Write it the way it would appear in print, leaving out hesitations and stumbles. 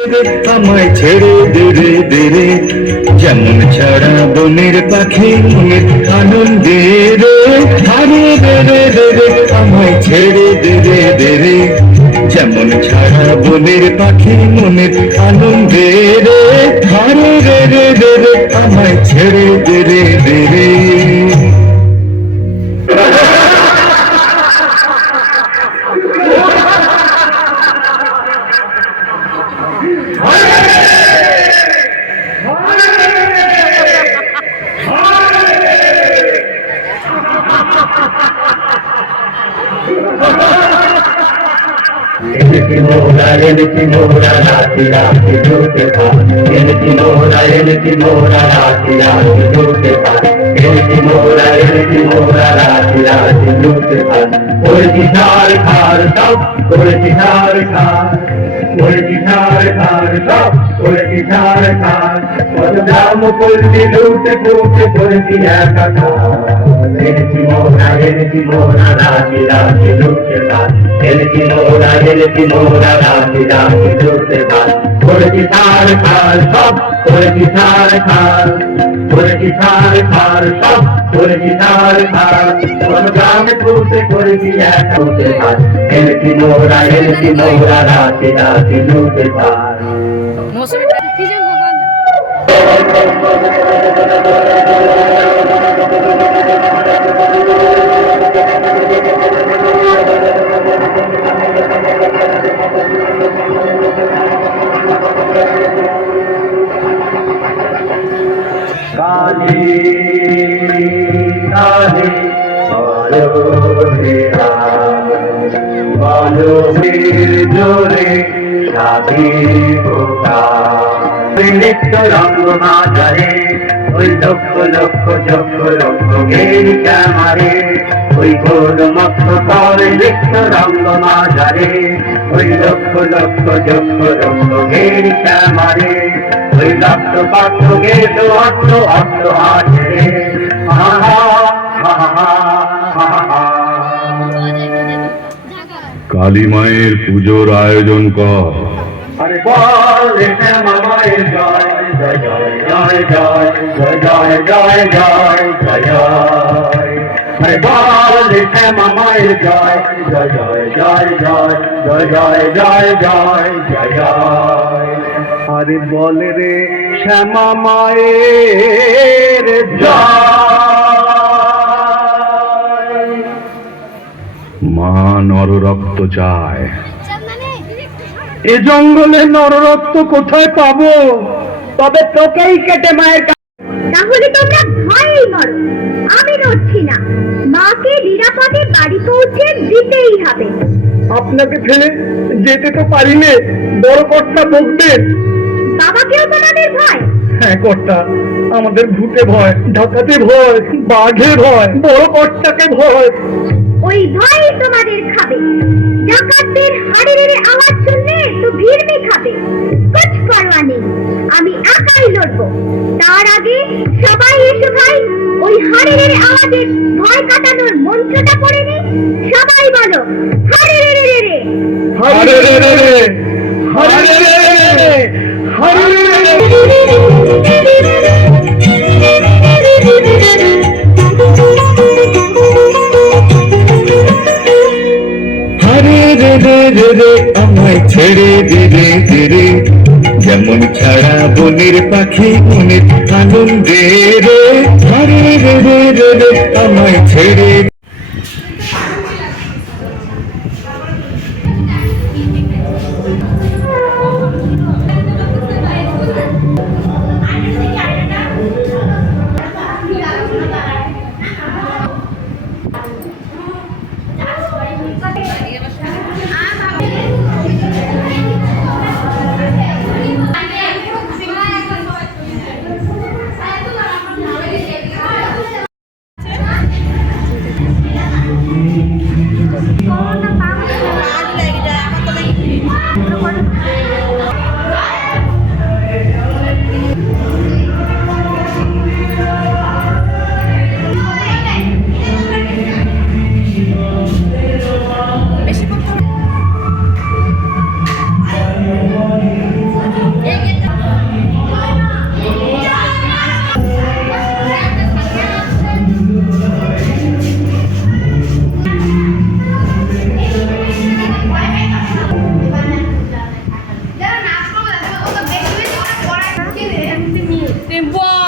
আমায় ছেড়ে দে রে দে রে, যেমন ছাড়া বনের পাখি মনের আনন্দে রে। আরে রে রে রে রে, আমায় ছেড়ে দে রে দে রে, যেমন ছাড়া বনের পাখি মনের আনন্দে রে। আরে রে রে রে রে, আমায় ছেড়ে দে রে দে রে। এনেছি মোরা রাতি রাতি ঢুকে থাক, এনেছি মোরা রাতি রাতি ঢুকে থাক, এনেছি মোরা রাতি রাতি ঢুকে থাক। করেছি ধার খার সব, করেছি ধার খার, করেছি ধার খার সব, করেছি ধার খার। কত গ্রাম করছি লুটে ফুটে করেছি একাকার। এনেছি মোরা রাতি রাতি ঢুকে থাক, এনেছি মোরা রাতি রাতি ঢুকে থাক। করেছি ধার খার সব, করেছি ধার খার, করেছি ধার খার সব, করেছি ধার খার। কোন গ্রামে ফুটে করেছি এক ঢুকে থাক। এনেছি মোরা রাতি রাতি ঢুকে থাক। কালী কালী বলো জোরে সাধি গোটা নিত্য রঙ্গ মাঝারে, ওই লক্ষ লক্ষ লক্ষ লক্ষ গেরি ক্যামারে, ওই ঘোর মক্ষ করে নিত্য রঙ্গ মাঝারে, ওই লক্ষ লক্ষ লক্ষ লক্ষ গেরি ক্যামারে, ওই লক্ষ পাত্র গেত অর্থ অর্থ আছে। কালী মায়ের পুজোর আয়োজন কর। আরে বল শ্যামা মায়ের জয় জয় জয় জয় জয় জয় জয় জয় জয় জয়। আরে বল শ্যামা মায়ের জয় জয় জয় জয় জয় জয় জয় জয় জয় জয়। আরে বল রে শ্যামা মায়ের জয়। মা নররক্ত চায়। এ জঙ্গলে নররক্ত কোথায় পাবো? তবে তোকেই কেটে মায়ের। তাহলে তোমরা ভয়েই মরো, আমি নড়ছি না। মাকে নিরাপদে বাড়ি পৌঁছে দিতেই হবে। আপনাকে ফেলে যেতে তো পারি নে, বড় কর্তা বকবে। বাবাকেও তোমাদের ভয়? হ্যাঁ কর্তা, আমাদের ভূতে ভয়, ডাকাতে ভয়, বাঘে ভয়, বড় কর্তাকে ভয়। ওই ভয় তোমাদের খাবে। ডাকাতদের হাড়ের আওয়াজ শুনলে তো ভিড়মি খাবে। কুছ পরোয়া নেই, আমি একাই লড়বো। তার আগে সবাই এসো ভাই, ওই হাড়ের আওয়াজের ভয় কাটানোর মন্ত্রটা পড়ে নে। সবাই বলো হাড়ে রে রে রে, হারে রে রে রে, হারে রে রে রে, হারে রে রে রে। আরে রে রে রে রে, আমায় ছেড়ে দে রে দে রে, যেমন ছাড়া বনের পাখি মনের আনন্দে রে। আরে রে রে রে রে, আমায় ছেড়ে। টেম্পো